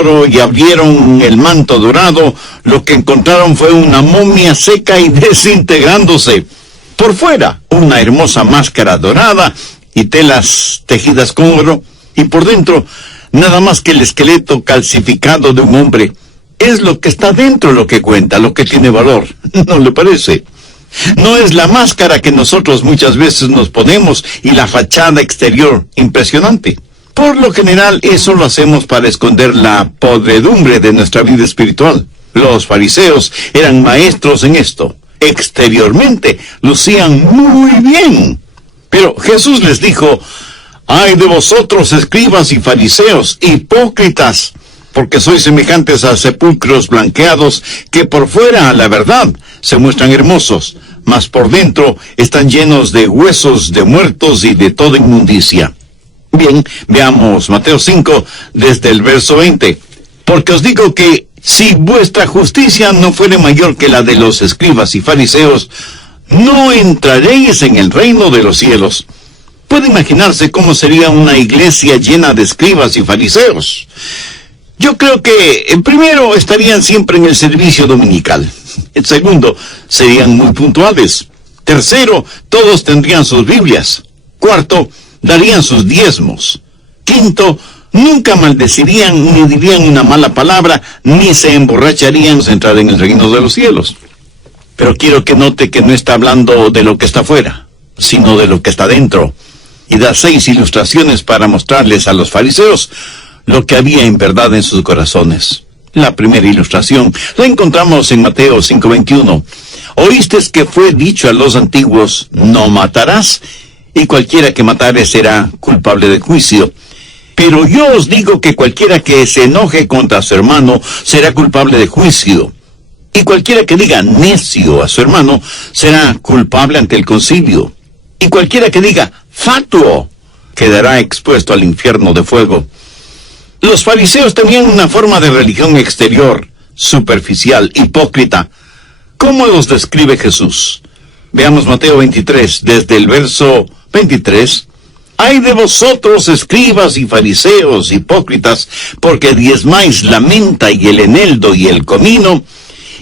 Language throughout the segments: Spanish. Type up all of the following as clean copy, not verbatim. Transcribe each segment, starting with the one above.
y abrieron el manto dorado, lo que encontraron fue una momia seca y desintegrándose. Por fuera, una hermosa máscara dorada y telas tejidas con oro, y por dentro, nada más que el esqueleto calcificado de un hombre. Es lo que está dentro lo que cuenta, lo que tiene valor, ¿no le parece? No es la máscara que nosotros muchas veces nos ponemos y la fachada exterior impresionante. Por lo general, eso lo hacemos para esconder la podredumbre de nuestra vida espiritual. Los fariseos eran maestros en esto. Exteriormente, lucían muy bien. Pero Jesús les dijo: «Ay de vosotros, escribas y fariseos, hipócritas, porque sois semejantes a sepulcros blanqueados, que por fuera, a la verdad, se muestran hermosos, mas por dentro están llenos de huesos de muertos y de toda inmundicia». Bien, veamos Mateo 5, desde el verso 20. «Porque os digo que si vuestra justicia no fuere mayor que la de los escribas y fariseos, no entraréis en el reino de los cielos». Puede imaginarse cómo sería una iglesia llena de escribas y fariseos. Yo creo que, primero, estarían siempre en el servicio dominical. Segundo, serían muy puntuales. Tercero, todos tendrían sus Biblias. Cuarto, darían sus diezmos. Quinto, nunca maldecirían ni dirían una mala palabra, ni se emborracharían de entrar en el reino de los cielos. Pero quiero que note que no está hablando de lo que está afuera, sino de lo que está dentro. Y da 6 ilustraciones para mostrarles a los fariseos lo que había en verdad en sus corazones. La primera ilustración la encontramos en Mateo 5:21. «Oísteis que fue dicho a los antiguos, no matarás, y cualquiera que matare será culpable de juicio. Pero yo os digo que cualquiera que se enoje contra su hermano será culpable de juicio. Y cualquiera que diga necio a su hermano será culpable ante el concilio. Y cualquiera que diga fatuo quedará expuesto al infierno de fuego». Los fariseos tenían una forma de religión exterior, superficial, hipócrita. ¿Cómo los describe Jesús? Veamos Mateo 23, desde el verso 23. «Ay de vosotros, escribas y fariseos, hipócritas, porque diezmáis la menta y el eneldo y el comino,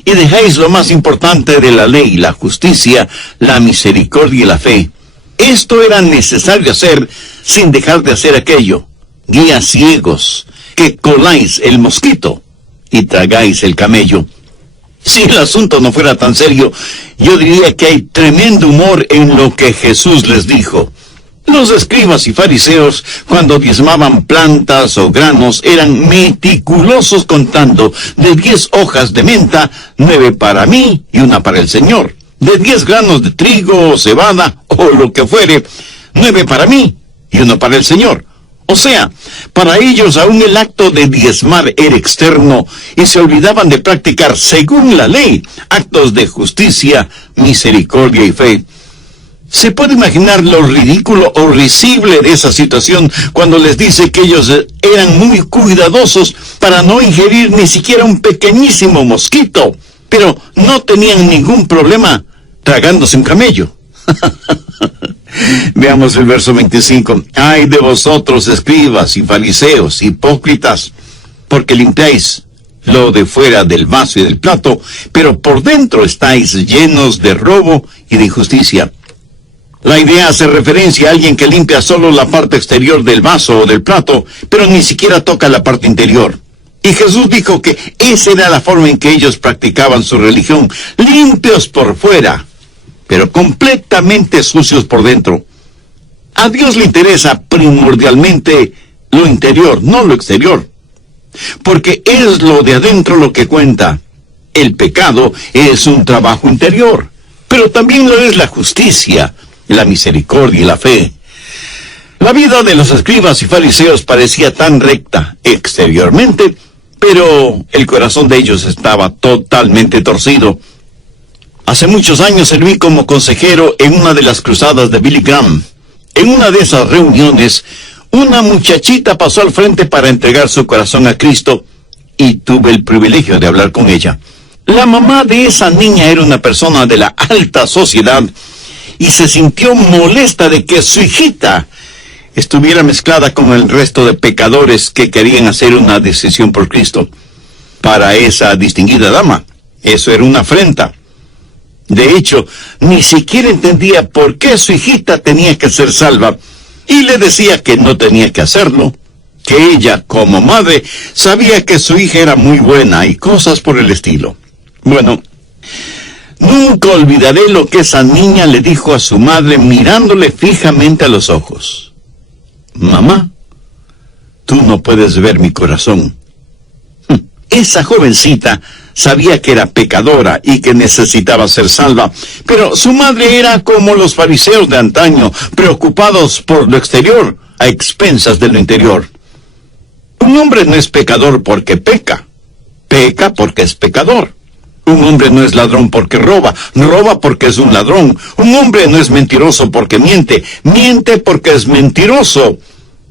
y dejáis lo más importante de la ley, la justicia, la misericordia y la fe. Esto era necesario hacer sin dejar de hacer aquello. Guías ciegos, que coláis el mosquito y tragáis el camello». Si el asunto no fuera tan serio, yo diría que hay tremendo humor en lo que Jesús les dijo. Los escribas y fariseos, cuando diezmaban plantas o granos, eran meticulosos contando: de 10 hojas de menta, 9 para mí y 1 para el Señor. De 10 granos de trigo o cebada, o lo que fuere, 9 para mí y 1 para el Señor. O sea, para ellos aún el acto de diezmar era externo, y se olvidaban de practicar, según la ley, actos de justicia, misericordia y fe. ¿Se puede imaginar lo ridículo o risible de esa situación cuando les dice que ellos eran muy cuidadosos para no ingerir ni siquiera un pequeñísimo mosquito, pero no tenían ningún problema tragándose un camello? Veamos el verso 25. «Ay de vosotros, escribas y fariseos, hipócritas, porque limpiáis lo de fuera del vaso y del plato, pero por dentro estáis llenos de robo y de injusticia». La idea hace referencia a alguien que limpia solo la parte exterior del vaso o del plato, pero ni siquiera toca la parte interior. Y Jesús dijo que esa era la forma en que ellos practicaban su religión: limpios por fuera, pero completamente sucios por dentro. A Dios le interesa primordialmente lo interior, no lo exterior, porque es lo de adentro lo que cuenta. El pecado es un trabajo interior, pero también lo es la justicia, la misericordia y la fe. La vida de los escribas y fariseos parecía tan recta exteriormente, pero el corazón de ellos estaba totalmente torcido. Hace muchos años serví como consejero en una de las cruzadas de Billy Graham. En una de esas reuniones, una muchachita pasó al frente para entregar su corazón a Cristo, y tuve el privilegio de hablar con ella. La mamá de esa niña era una persona de la alta sociedad, y se sintió molesta de que su hijita estuviera mezclada con el resto de pecadores que querían hacer una decisión por Cristo. Para esa distinguida dama, eso era una afrenta. De hecho, ni siquiera entendía por qué su hijita tenía que ser salva, y le decía que no tenía que hacerlo, que ella, como madre, sabía que su hija era muy buena y cosas por el estilo. Bueno, nunca olvidaré lo que esa niña le dijo a su madre mirándole fijamente a los ojos. Mamá, tú no puedes ver mi corazón. Esa jovencita sabía que era pecadora y que necesitaba ser salva, pero su madre era como los fariseos de antaño, preocupados por lo exterior, a expensas de lo interior. Un hombre no es pecador porque peca, peca porque es pecador. Un hombre no es ladrón porque roba, roba porque es un ladrón. Un hombre no es mentiroso porque miente, miente porque es mentiroso.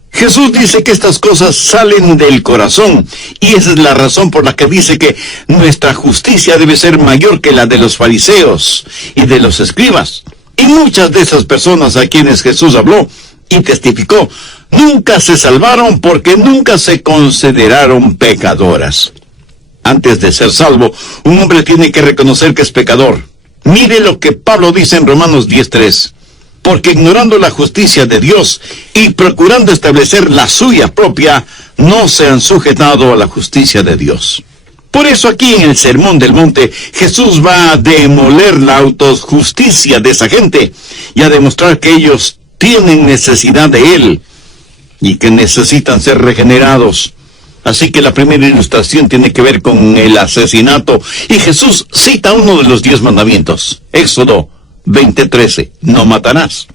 Jesús dice que estas cosas salen del corazón, y esa es la razón por la que dice que nuestra justicia debe ser mayor que la de los fariseos y de los escribas. Y muchas de esas personas a quienes Jesús habló y testificó, nunca se salvaron porque nunca se consideraron pecadoras. Antes de ser salvo, un hombre tiene que reconocer que es pecador. Mire lo que Pablo dice en Romanos 10:3. Porque ignorando la justicia de Dios y procurando establecer la suya propia, no se han sujetado a la justicia de Dios. Por eso aquí en el Sermón del Monte, Jesús va a demoler la autojusticia de esa gente y a demostrar que ellos tienen necesidad de Él y que necesitan ser regenerados. Así que la primera ilustración tiene que ver con el asesinato, y Jesús cita uno de los 10 mandamientos, Éxodo 20:13, no matarás.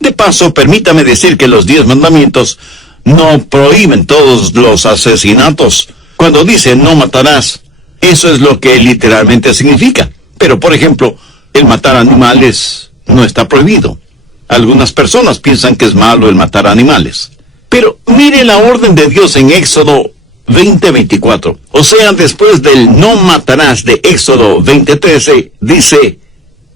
De paso, permítame decir que los 10 mandamientos no prohíben todos los asesinatos. Cuando dice no matarás, eso es lo que literalmente significa. Pero, por ejemplo, el matar animales no está prohibido. Algunas personas piensan que es malo el matar animales. Pero mire la orden de Dios en Éxodo 20:24. O sea, después del no matarás de Éxodo 20:13, dice: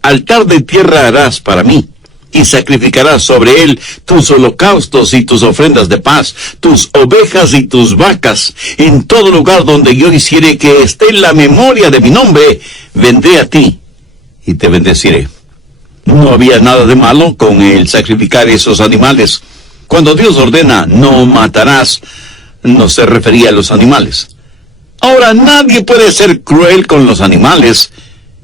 altar de tierra harás para mí, y sacrificarás sobre él tus holocaustos y tus ofrendas de paz, tus ovejas y tus vacas. En todo lugar donde yo hiciere que esté la memoria de mi nombre, vendré a ti y te bendeciré. No había nada de malo con el sacrificar esos animales. Cuando Dios ordena no matarás, no se refería a los animales. Ahora, nadie puede ser cruel con los animales,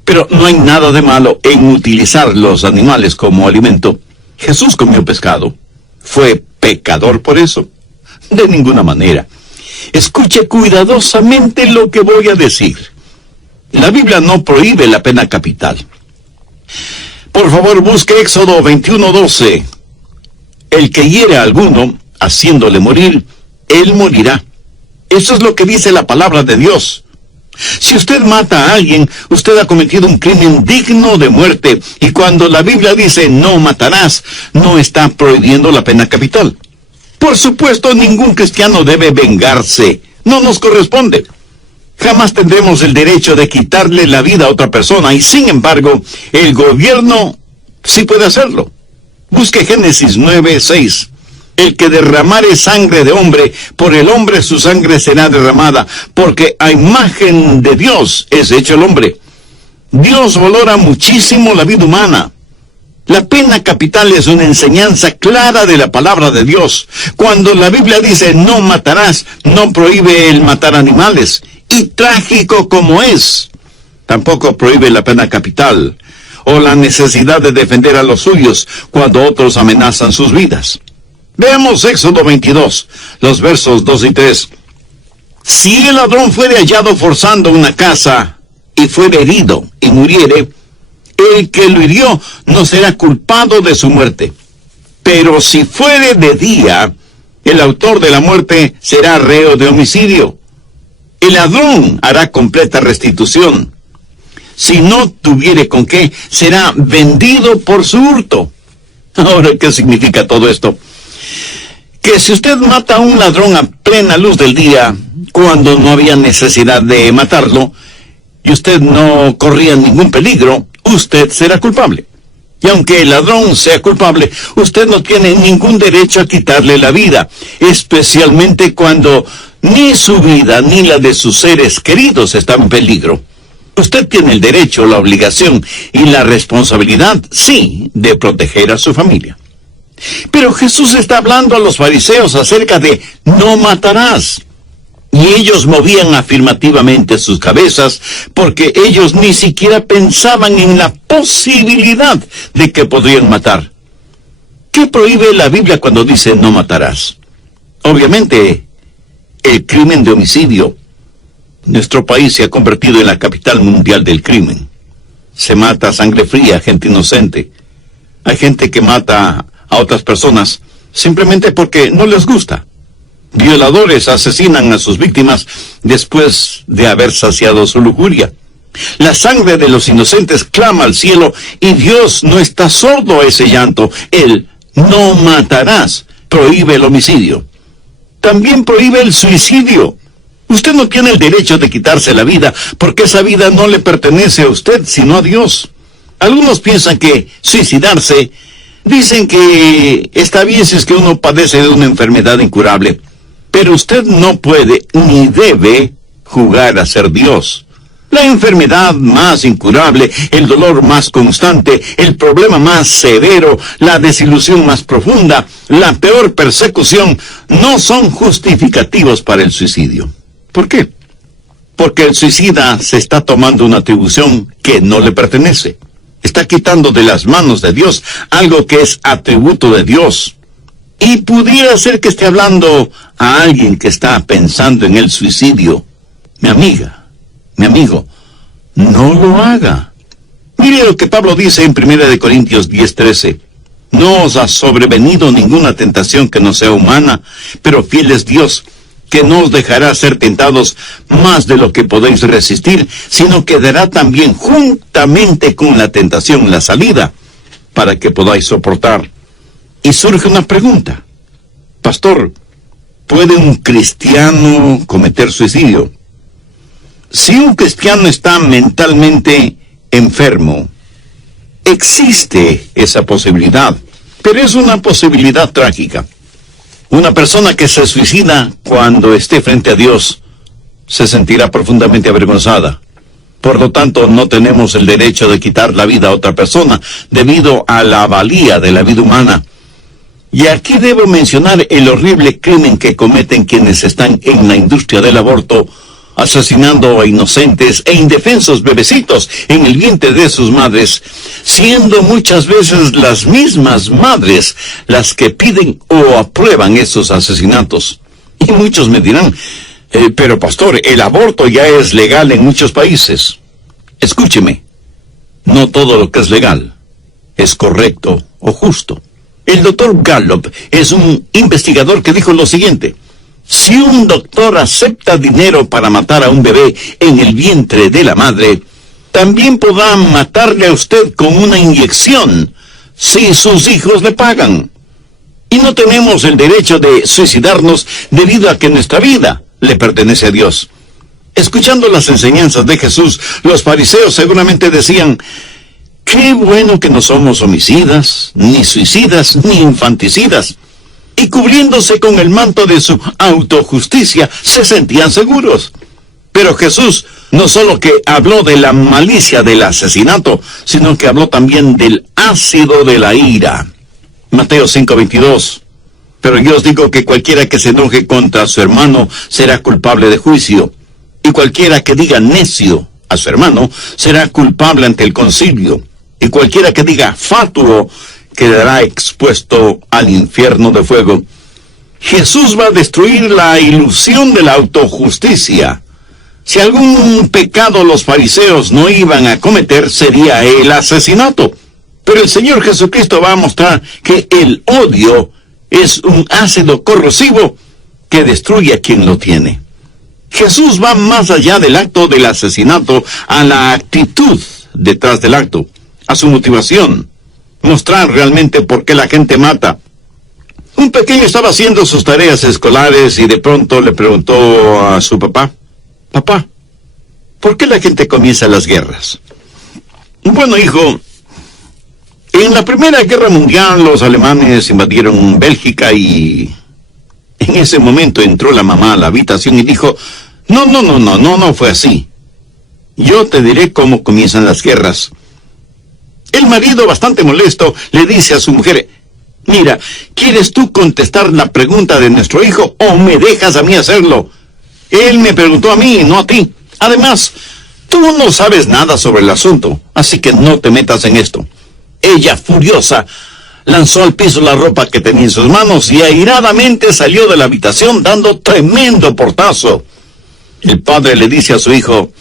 pero no hay nada de malo en utilizar los animales como alimento. Jesús comió pescado. ¿Fue pecador por eso? De ninguna manera. Escuche cuidadosamente lo que voy a decir. La Biblia no prohíbe la pena capital. Por favor, busque Éxodo 21:12. El que hiere a alguno, haciéndole morir, él morirá. Eso es lo que dice la palabra de Dios. Si usted mata a alguien, usted ha cometido un crimen digno de muerte, y cuando la Biblia dice no matarás, no está prohibiendo la pena capital. Por supuesto, ningún cristiano debe vengarse. No nos corresponde. Jamás tendremos el derecho de quitarle la vida a otra persona, y sin embargo, el gobierno sí puede hacerlo. Busque Génesis 9:6. El que derramare sangre de hombre, por el hombre su sangre será derramada, porque a imagen de Dios es hecho el hombre. Dios valora muchísimo la vida humana. La pena capital es una enseñanza clara de la palabra de Dios. Cuando la Biblia dice no matarás, no prohíbe el matar animales. Y trágico como es, tampoco prohíbe la pena capital, o la necesidad de defender a los suyos cuando otros amenazan sus vidas. Veamos Éxodo 22, los versos 2 y 3. Si el ladrón fuere hallado forzando una casa, y fuere herido, y muriere, el que lo hirió no será culpado de su muerte. Pero si fuere de día, el autor de la muerte será reo de homicidio. El ladrón hará completa restitución. Si no tuviere con qué, será vendido por su hurto. Ahora, ¿qué significa todo esto? Que si usted mata a un ladrón a plena luz del día, cuando no había necesidad de matarlo, y usted no corría ningún peligro, usted será culpable. Y aunque el ladrón sea culpable, usted no tiene ningún derecho a quitarle la vida, especialmente cuando ni su vida ni la de sus seres queridos está en peligro. Usted tiene el derecho, la obligación y la responsabilidad, sí, de proteger a su familia. Pero Jesús está hablando a los fariseos acerca de no matarás. Y ellos movían afirmativamente sus cabezas porque ellos ni siquiera pensaban en la posibilidad de que podrían matar. ¿Qué prohíbe la Biblia cuando dice no matarás? Obviamente, el crimen de homicidio. Nuestro país se ha convertido en la capital mundial del crimen. Se mata a sangre fría a gente inocente. Hay gente que mata a otras personas simplemente porque no les gusta. Violadores asesinan a sus víctimas después de haber saciado su lujuria. La sangre de los inocentes clama al cielo y Dios no está sordo a ese llanto. Él no matarás prohíbe el homicidio. También prohíbe el suicidio. Usted no tiene el derecho de quitarse la vida porque esa vida no le pertenece a usted sino a Dios. Algunos piensan que suicidarse, dicen que está bien si es que uno padece de una enfermedad incurable. Pero usted no puede ni debe jugar a ser Dios. La enfermedad más incurable, el dolor más constante, el problema más severo, la desilusión más profunda, la peor persecución, no son justificativos para el suicidio. ¿Por qué? Porque el suicida se está tomando una atribución que no le pertenece. Está quitando de las manos de Dios algo que es atributo de Dios. Y pudiera ser que esté hablando a alguien que está pensando en el suicidio. Mi amiga, mi amigo, no lo haga. Mire lo que Pablo dice en 1 Corintios 10:13. No os ha sobrevenido ninguna tentación que no sea humana, pero fiel es Dios, que no os dejará ser tentados más de lo que podéis resistir, sino que dará también juntamente con la tentación la salida, para que podáis soportar. Y surge una pregunta. Pastor, ¿puede un cristiano cometer suicidio? Si un cristiano está mentalmente enfermo, existe esa posibilidad, pero es una posibilidad trágica. Una persona que se suicida cuando esté frente a Dios se sentirá profundamente avergonzada. Por lo tanto, no tenemos el derecho de quitar la vida a otra persona debido a la valía de la vida humana. Y aquí debo mencionar el horrible crimen que cometen quienes están en la industria del aborto, asesinando a inocentes e indefensos bebecitos en el vientre de sus madres, siendo muchas veces las mismas madres las que piden o aprueban esos asesinatos. Y muchos me dirán, pero pastor, el aborto ya es legal en muchos países. Escúcheme, no todo lo que es legal es correcto o justo. El doctor Gallup es un investigador que dijo lo siguiente: si un doctor acepta dinero para matar a un bebé en el vientre de la madre, también podrá matarle a usted con una inyección si sus hijos le pagan. Y no tenemos el derecho de suicidarnos debido a que nuestra vida le pertenece a Dios. Escuchando las enseñanzas de Jesús, los fariseos seguramente decían: qué bueno que no somos homicidas, ni suicidas, ni infanticidas. Y cubriéndose con el manto de su autojusticia, se sentían seguros. Pero Jesús no solo que habló de la malicia del asesinato, sino que habló también del ácido de la ira. Mateo 5:22. Pero yo os digo que cualquiera que se enoje contra su hermano será culpable de juicio. Y cualquiera que diga necio a su hermano será culpable ante el concilio. Y cualquiera que diga fatuo quedará expuesto al infierno de fuego. Jesús va a destruir la ilusión de la autojusticia. Si algún pecado los fariseos no iban a cometer, sería el asesinato. Pero el Señor Jesucristo va a mostrar que el odio es un ácido corrosivo que destruye a quien lo tiene. Jesús va más allá del acto del asesinato, a la actitud detrás del acto, a su motivación, mostrar realmente por qué la gente mata. Un pequeño estaba haciendo sus tareas escolares y de pronto le preguntó a su papá: papá, ¿por qué la gente comienza las guerras? Bueno, hijo, En la Primera Guerra Mundial los alemanes invadieron Bélgica y en ese momento entró la mamá a la habitación y dijo, no fue así. Yo te diré cómo comienzan las guerras. El marido, bastante molesto, le dice a su mujer, mira, ¿quieres tú contestar la pregunta de nuestro hijo o me dejas a mí hacerlo? Él me preguntó a mí, no a ti. Además, tú no sabes nada sobre el asunto, así que no te metas en esto. Ella, furiosa, lanzó al piso la ropa que tenía en sus manos y airadamente salió de la habitación dando tremendo portazo. El padre le dice a su hijo,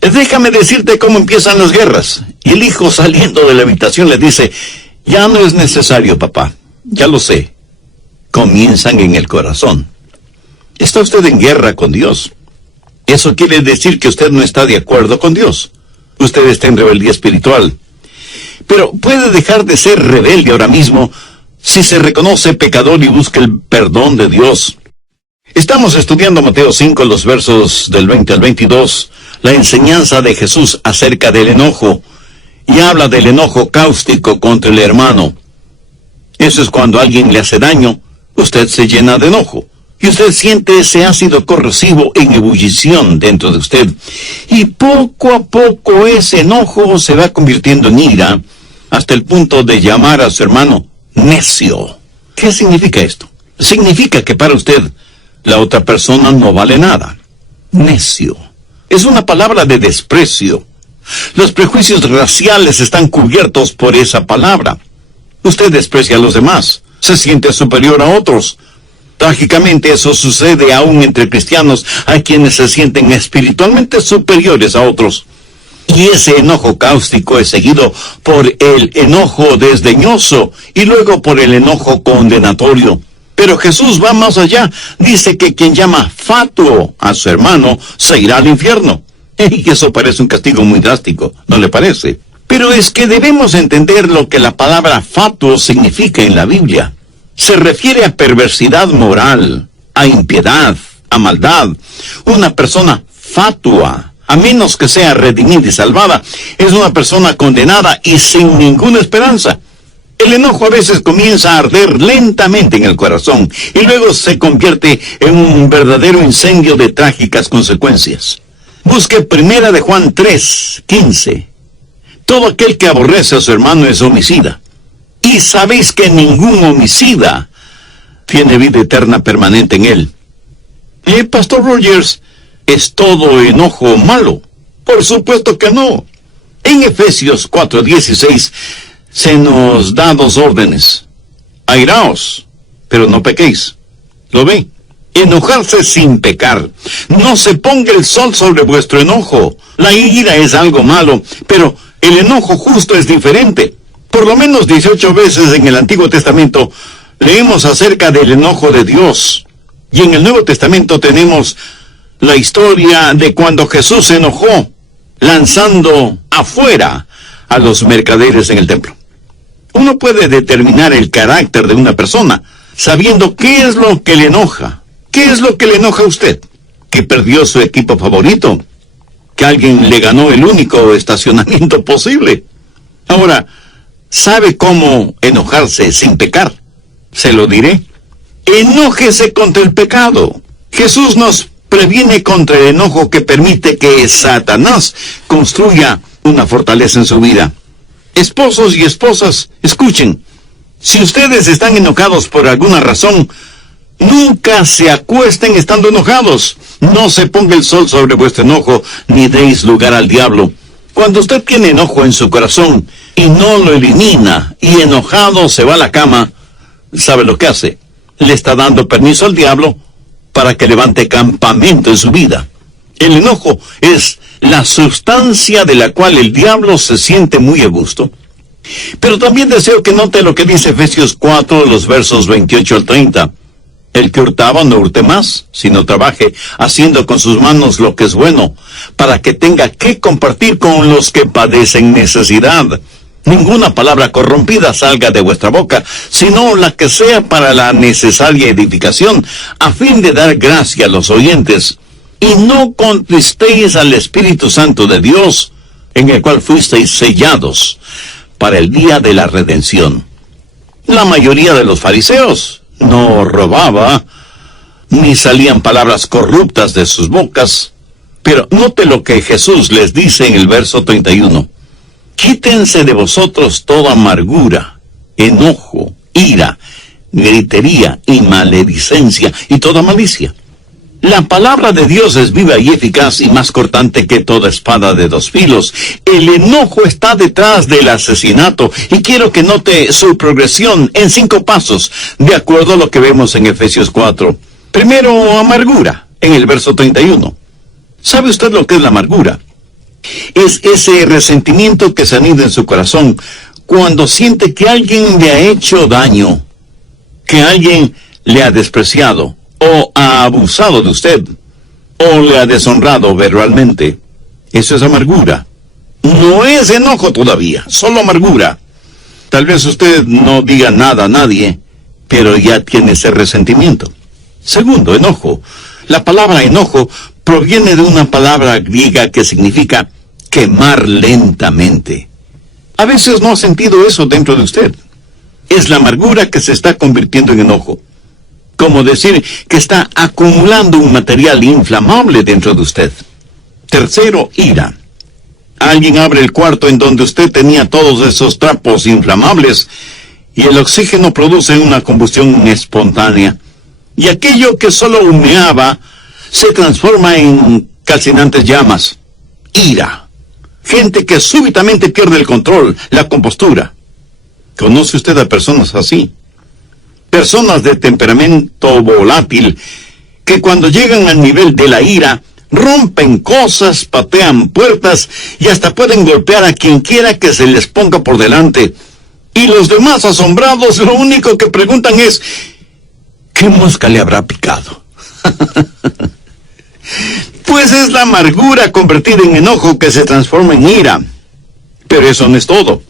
déjame decirte cómo empiezan las guerras. Y el hijo, saliendo de la habitación, le dice, ya no es necesario, papá, ya lo sé. Comienzan en el corazón. Está usted en guerra con Dios. Eso quiere decir que usted no está de acuerdo con Dios. Usted está en rebeldía espiritual. Pero puede dejar de ser rebelde ahora mismo si se reconoce pecador y busca el perdón de Dios. Estamos estudiando Mateo 5, los versos del 20 al 22, la enseñanza de Jesús acerca del enojo, y habla del enojo cáustico contra el hermano. Eso es cuando alguien le hace daño, usted se llena de enojo, y usted siente ese ácido corrosivo en ebullición dentro de usted, y poco a poco ese enojo se va convirtiendo en ira, hasta el punto de llamar a su hermano necio. ¿Qué significa esto? Significa que para usted la otra persona no vale nada. Necio. Es una palabra de desprecio. Los prejuicios raciales están cubiertos por esa palabra. Usted desprecia a los demás. Se siente superior a otros. Trágicamente eso sucede aún entre cristianos. Hay quienes se sienten espiritualmente superiores a otros. Y ese enojo cáustico es seguido por el enojo desdeñoso y luego por el enojo condenatorio. Pero Jesús va más allá. Dice que quien llama fatuo a su hermano se irá al infierno. Y eso parece un castigo muy drástico, ¿no le parece? Pero es que debemos entender lo que la palabra fatuo significa en la Biblia. Se refiere a perversidad moral, a impiedad, a maldad. Una persona fatua, a menos que sea redimida y salvada, es una persona condenada y sin ninguna esperanza. El enojo a veces comienza a arder lentamente en el corazón y luego se convierte en un verdadero incendio de trágicas consecuencias. Busque 1 de Juan 3:15. Todo aquel que aborrece a su hermano es homicida. Y sabéis que ningún homicida tiene vida eterna permanente en él. Pastor Rogers, ¿es todo enojo malo? Por supuesto que no. En Efesios 4:16 se nos da 2 órdenes. Airaos, pero no pequéis. ¿Lo ve? Enojarse sin pecar. No se ponga el sol sobre vuestro enojo. La ira es algo malo, pero el enojo justo es diferente. Por lo menos 18 veces en el Antiguo Testamento leemos acerca del enojo de Dios. Y en el Nuevo Testamento tenemos la historia de cuando Jesús se enojó, lanzando afuera a los mercaderes en el templo. Uno puede determinar el carácter de una persona sabiendo qué es lo que le enoja. ¿Qué es lo que le enoja a usted? ¿Que perdió su equipo favorito? ¿Que alguien le ganó el único estacionamiento posible? Ahora, ¿sabe cómo enojarse sin pecar? Se lo diré. Enójese contra el pecado. Jesús nos previene contra el enojo que permite que Satanás construya una fortaleza en su vida. Esposos y esposas, escuchen. Si ustedes están enojados por alguna razón, nunca se acuesten estando enojados. No se ponga el sol sobre vuestro enojo, ni deis lugar al diablo. Cuando usted tiene enojo en su corazón y no lo elimina, y enojado se va a la cama, ¿sabe lo que hace? Le está dando permiso al diablo para que levante campamento en su vida. El enojo es la sustancia de la cual el diablo se siente muy a gusto. Pero también deseo que note lo que dice Efesios 4, los versos 28 al 30. El que hurtaba no hurte más, sino trabaje haciendo con sus manos lo que es bueno, para que tenga que compartir con los que padecen necesidad. Ninguna palabra corrompida salga de vuestra boca, sino la que sea para la necesaria edificación, a fin de dar gracia a los oyentes. Y no contristéis al Espíritu Santo de Dios, en el cual fuisteis sellados, para el día de la redención. La mayoría de los fariseos no robaba, ni salían palabras corruptas de sus bocas. Pero note lo que Jesús les dice en el verso 31. Quítense de vosotros toda amargura, enojo, ira, gritería y maledicencia y toda malicia. La palabra de Dios es viva y eficaz y más cortante que toda espada de dos filos. El enojo está detrás del asesinato y quiero que note su progresión en 5 pasos, de acuerdo a lo que vemos en Efesios 4. Primero, amargura, en el verso 31. ¿Sabe usted lo que es la amargura? Es ese resentimiento que se anida en su corazón cuando siente que alguien le ha hecho daño, que alguien le ha despreciado, o ha abusado de usted, o le ha deshonrado verbalmente. Eso es amargura. No es enojo todavía, solo amargura. Tal vez usted no diga nada a nadie, pero ya tiene ese resentimiento. Segundo, enojo. La palabra enojo proviene de una palabra griega que significa quemar lentamente. A veces no ha sentido eso dentro de usted. Es la amargura que se está convirtiendo en enojo. Como decir que está acumulando un material inflamable dentro de usted. Tercero, ira. Alguien abre el cuarto en donde usted tenía todos esos trapos inflamables y el oxígeno produce una combustión espontánea. Y aquello que solo humeaba se transforma en calcinantes llamas. Ira. Gente que súbitamente pierde el control, la compostura. ¿Conoce usted a personas así? Personas de temperamento volátil, que cuando llegan al nivel de la ira, rompen cosas, patean puertas y hasta pueden golpear a quien quiera que se les ponga por delante. Y los demás asombrados lo único que preguntan es, ¿qué mosca le habrá picado? Pues es la amargura convertida en enojo que se transforma en ira. Pero eso no es todo.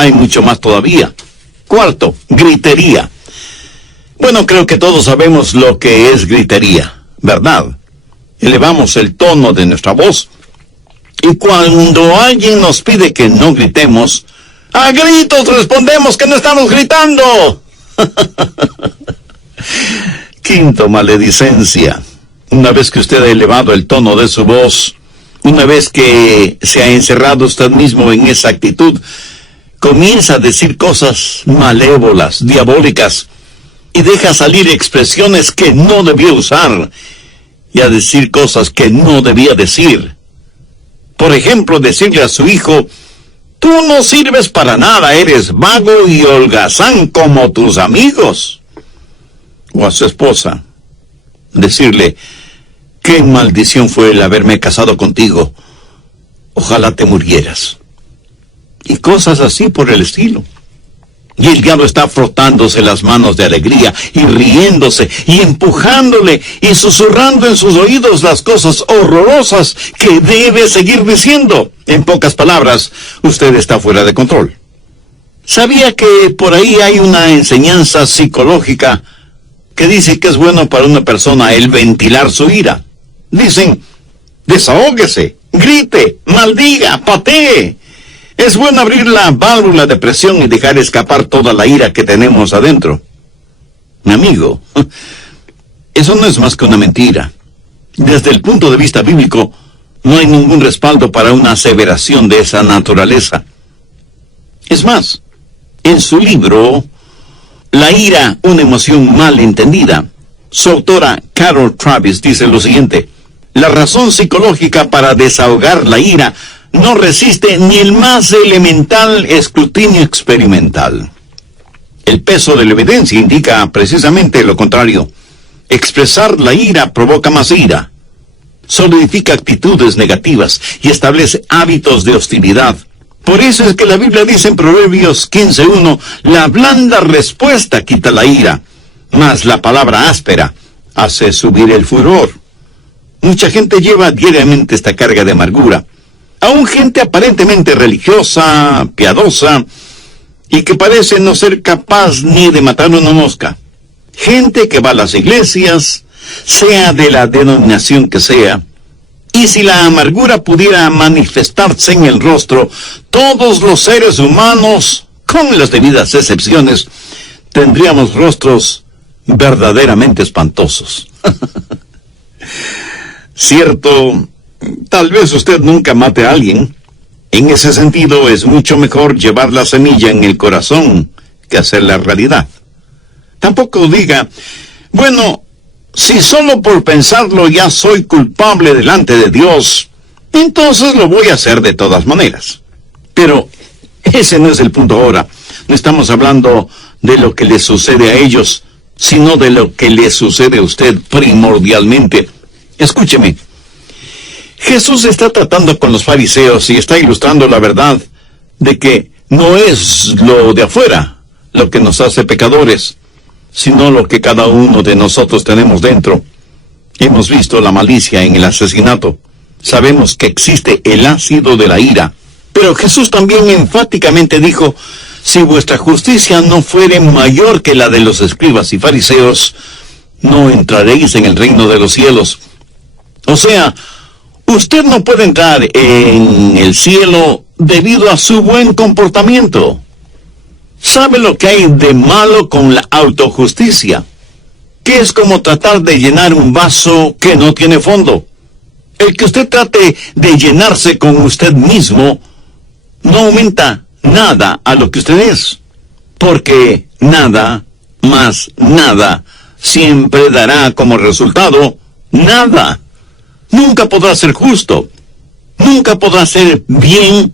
Hay mucho más todavía. Cuarto, gritería. Bueno, creo que todos sabemos lo que es gritería, ¿verdad? Elevamos el tono de nuestra voz. Y cuando alguien nos pide que no gritemos, a gritos respondemos que no estamos gritando. Quinto, maledicencia. Una vez que usted ha elevado el tono de su voz, una vez que se ha encerrado usted mismo en esa actitud, comienza a decir cosas malévolas, diabólicas, y deja salir expresiones que no debía usar, y a decir cosas que no debía decir. Por ejemplo, decirle a su hijo, tú no sirves para nada, eres vago y holgazán como tus amigos. O a su esposa, decirle, qué maldición fue el haberme casado contigo, ojalá te murieras. Y cosas así por el estilo. Y el diablo está frotándose las manos de alegría y riéndose y empujándole y susurrando en sus oídos las cosas horrorosas que debe seguir diciendo. En pocas palabras, usted está fuera de control. ¿Sabía que por ahí hay una enseñanza psicológica que dice que es bueno para una persona el ventilar su ira? Dicen, desahóguese, grite, maldiga, patee. Es bueno abrir la válvula de presión y dejar escapar toda la ira que tenemos adentro. Mi amigo, eso no es más que una mentira. Desde el punto de vista bíblico, no hay ningún respaldo para una aseveración de esa naturaleza. Es más, en su libro, La ira, una emoción mal entendida, su autora Carol Travis dice lo siguiente: la razón psicológica para desahogar la ira no resiste ni el más elemental escrutinio experimental. El peso de la evidencia indica precisamente lo contrario. Expresar la ira provoca más ira, solidifica actitudes negativas y establece hábitos de hostilidad. Por eso es que la Biblia dice en Proverbios 15:1, la blanda respuesta quita la ira, mas la palabra áspera hace subir el furor. Mucha gente lleva diariamente esta carga de amargura. Aún gente aparentemente religiosa, piadosa, y que parece no ser capaz ni de matar una mosca. Gente que va a las iglesias, sea de la denominación que sea. Y si la amargura pudiera manifestarse en el rostro, todos los seres humanos, con las debidas excepciones, tendríamos rostros verdaderamente espantosos. Cierto, tal vez usted nunca mate a alguien. En ese sentido, es mucho mejor llevar la semilla en el corazón que hacerla realidad. Tampoco diga, bueno, si solo por pensarlo ya soy culpable delante de Dios, entonces lo voy a hacer de todas maneras. Pero ese no es el punto ahora. No estamos hablando de lo que le sucede a ellos, sino de lo que le sucede a usted primordialmente. Escúcheme. Jesús está tratando con los fariseos y está ilustrando la verdad de que no es lo de afuera lo que nos hace pecadores, sino lo que cada uno de nosotros tenemos dentro. Hemos visto la malicia en el asesinato. Sabemos que existe el ácido de la ira. Pero Jesús también enfáticamente dijo, si vuestra justicia no fuere mayor que la de los escribas y fariseos, no entraréis en el reino de los cielos. O sea, usted no puede entrar en el cielo debido a su buen comportamiento. ¿Sabe lo que hay de malo con la autojusticia? Que es como tratar de llenar un vaso que no tiene fondo. El que usted trate de llenarse con usted mismo no aumenta nada a lo que usted es. Porque nada más nada siempre dará como resultado nada. Nunca podrá ser justo. Nunca podrá ser bien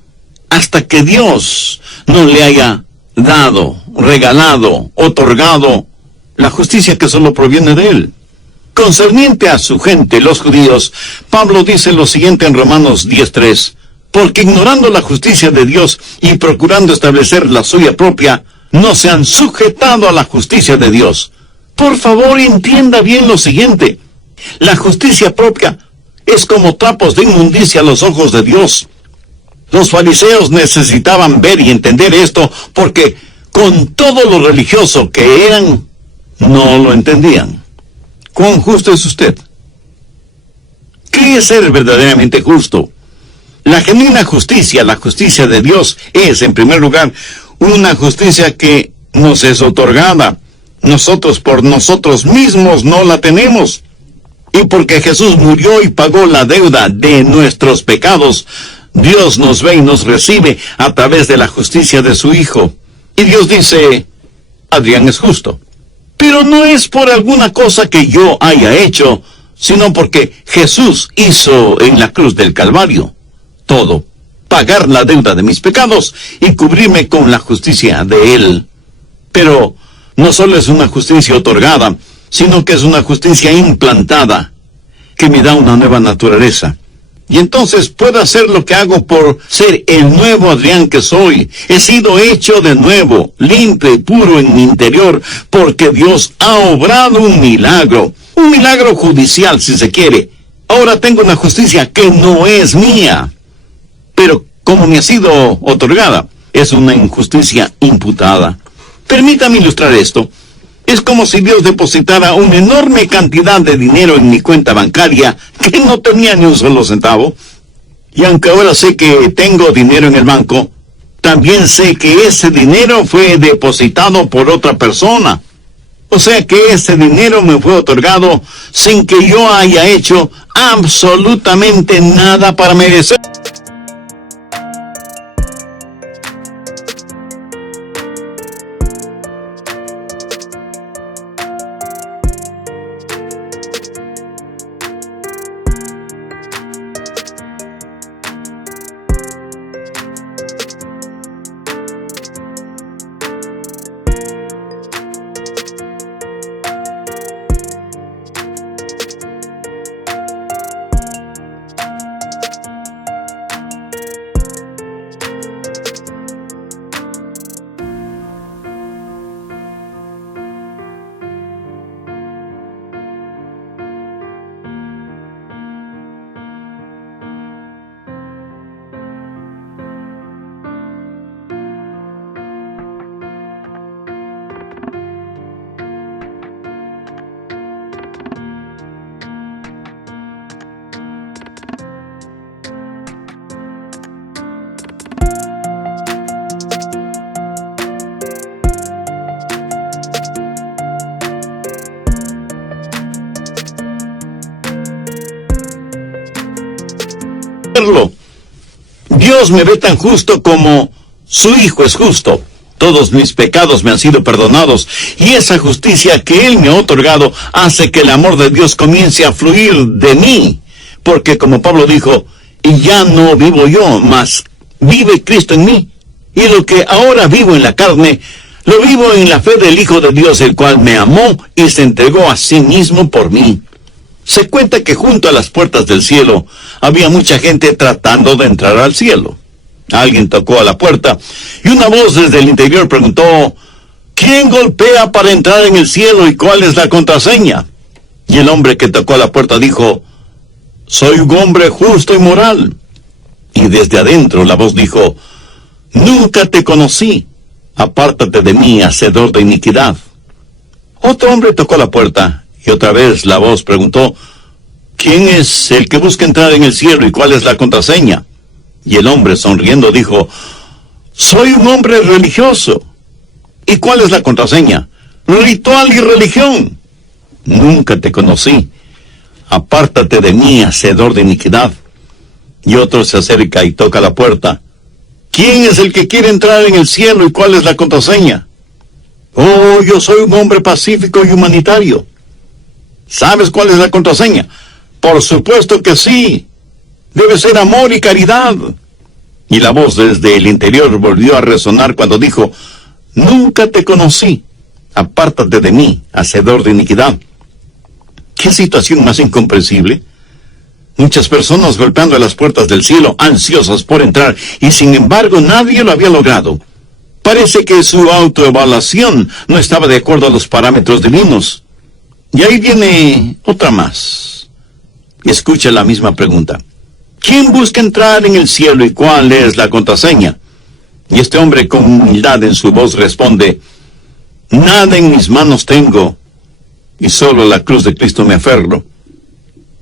hasta que Dios no le haya dado, regalado, otorgado la justicia que solo proviene de Él. Concerniente a su gente, los judíos, Pablo dice lo siguiente en Romanos 10:3, porque ignorando la justicia de Dios y procurando establecer la suya propia, no se han sujetado a la justicia de Dios. Por favor, entienda bien lo siguiente. La justicia propia es como trapos de inmundicia a los ojos de Dios. Los fariseos necesitaban ver y entender esto porque con todo lo religioso que eran, no lo entendían. ¿Cuán justo es usted? ¿Qué es ser verdaderamente justo? La genuina justicia, la justicia de Dios, es, en primer lugar, una justicia que nos es otorgada. Nosotros por nosotros mismos no la tenemos. Y porque Jesús murió y pagó la deuda de nuestros pecados, Dios nos ve y nos recibe a través de la justicia de su Hijo. Y Dios dice, Adrián es justo. Pero no es por alguna cosa que yo haya hecho, sino porque Jesús hizo en la cruz del Calvario todo. Pagar la deuda de mis pecados y cubrirme con la justicia de Él. Pero no solo es una justicia otorgada, sino que es una justicia implantada, que me da una nueva naturaleza. Y entonces puedo hacer lo que hago por ser el nuevo Adrián que soy. He sido hecho de nuevo, limpio y puro en mi interior, porque Dios ha obrado un milagro judicial si se quiere. Ahora tengo una justicia que no es mía, pero como me ha sido otorgada, es una injusticia imputada. Permítame ilustrar esto. Es como si Dios depositara una enorme cantidad de dinero en mi cuenta bancaria que no tenía ni un solo centavo. Y aunque ahora sé que tengo dinero en el banco, también sé que ese dinero fue depositado por otra persona. O sea que ese dinero me fue otorgado sin que yo haya hecho absolutamente nada para merecer. Dios me ve tan justo como su Hijo es justo. Todos mis pecados me han sido perdonados, y esa justicia que Él me ha otorgado hace que el amor de Dios comience a fluir de mí. Porque como Pablo dijo, y ya no vivo yo, mas vive Cristo en mí. Y lo que ahora vivo en la carne, lo vivo en la fe del Hijo de Dios, el cual me amó y se entregó a sí mismo por mí. Se cuenta que junto a las puertas del cielo había mucha gente tratando de entrar al cielo. Alguien tocó a la puerta y una voz desde el interior preguntó, ¿quién golpea para entrar en el cielo y cuál es la contraseña? Y el hombre que tocó a la puerta dijo, soy un hombre justo y moral. Y desde adentro la voz dijo, nunca te conocí, apártate de mí, hacedor de iniquidad. Otro hombre tocó la puerta. Y otra vez la voz preguntó, ¿quién es el que busca entrar en el cielo y cuál es la contraseña? Y el hombre sonriendo dijo, soy un hombre religioso. ¿Y cuál es la contraseña? Ritual y religión. Nunca te conocí. Apártate de mí, hacedor de iniquidad. Y otro se acerca y toca la puerta. ¿Quién es el que quiere entrar en el cielo y cuál es la contraseña? Oh, yo soy un hombre pacífico y humanitario. ¿Sabes cuál es la contraseña? Por supuesto que sí. Debe ser amor y caridad. Y la voz desde el interior volvió a resonar cuando dijo, nunca te conocí. Apártate de mí, hacedor de iniquidad. ¿Qué situación más incomprensible? Muchas personas golpeando a las puertas del cielo, ansiosas por entrar, y sin embargo nadie lo había logrado. Parece que su autoevaluación no estaba de acuerdo a los parámetros divinos. Y ahí viene otra más. Y escucha la misma pregunta. ¿Quién busca entrar en el cielo y cuál es la contraseña? Y este hombre con humildad en su voz responde, nada en mis manos tengo, y solo a la cruz de Cristo me aferro.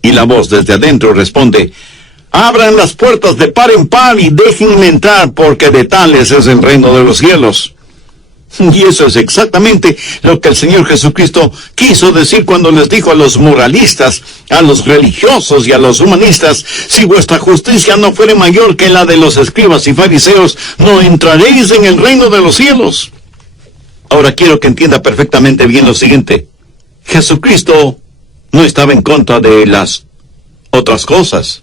Y la voz desde adentro responde, abran las puertas de par en par y déjenme entrar, porque de tales es el reino de los cielos. Y eso es exactamente lo que el Señor Jesucristo quiso decir cuando les dijo a los moralistas, a los religiosos y a los humanistas, si vuestra justicia no fuere mayor que la de los escribas y fariseos, no entraréis en el reino de los cielos. Ahora quiero que entienda perfectamente bien lo siguiente. Jesucristo no estaba en contra de las otras cosas.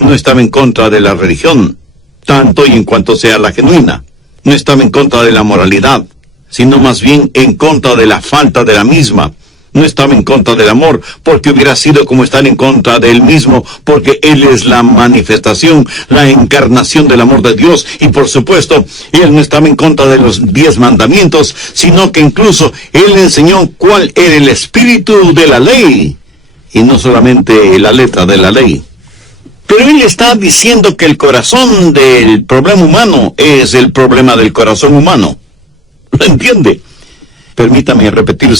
No estaba en contra de la religión, tanto y en cuanto sea la genuina. No estaba en contra de la moralidad, sino más bien en contra de la falta de la misma. No estaba en contra del amor, porque hubiera sido como estar en contra de él mismo, porque él es la manifestación, la encarnación del amor de Dios, y por supuesto, él no estaba en contra de los 10 mandamientos, sino que incluso él enseñó cuál era el espíritu de la ley, y no solamente la letra de la ley. Pero él está diciendo que el corazón del problema humano es el problema del corazón humano. ¿Lo entiende? Permítame repetir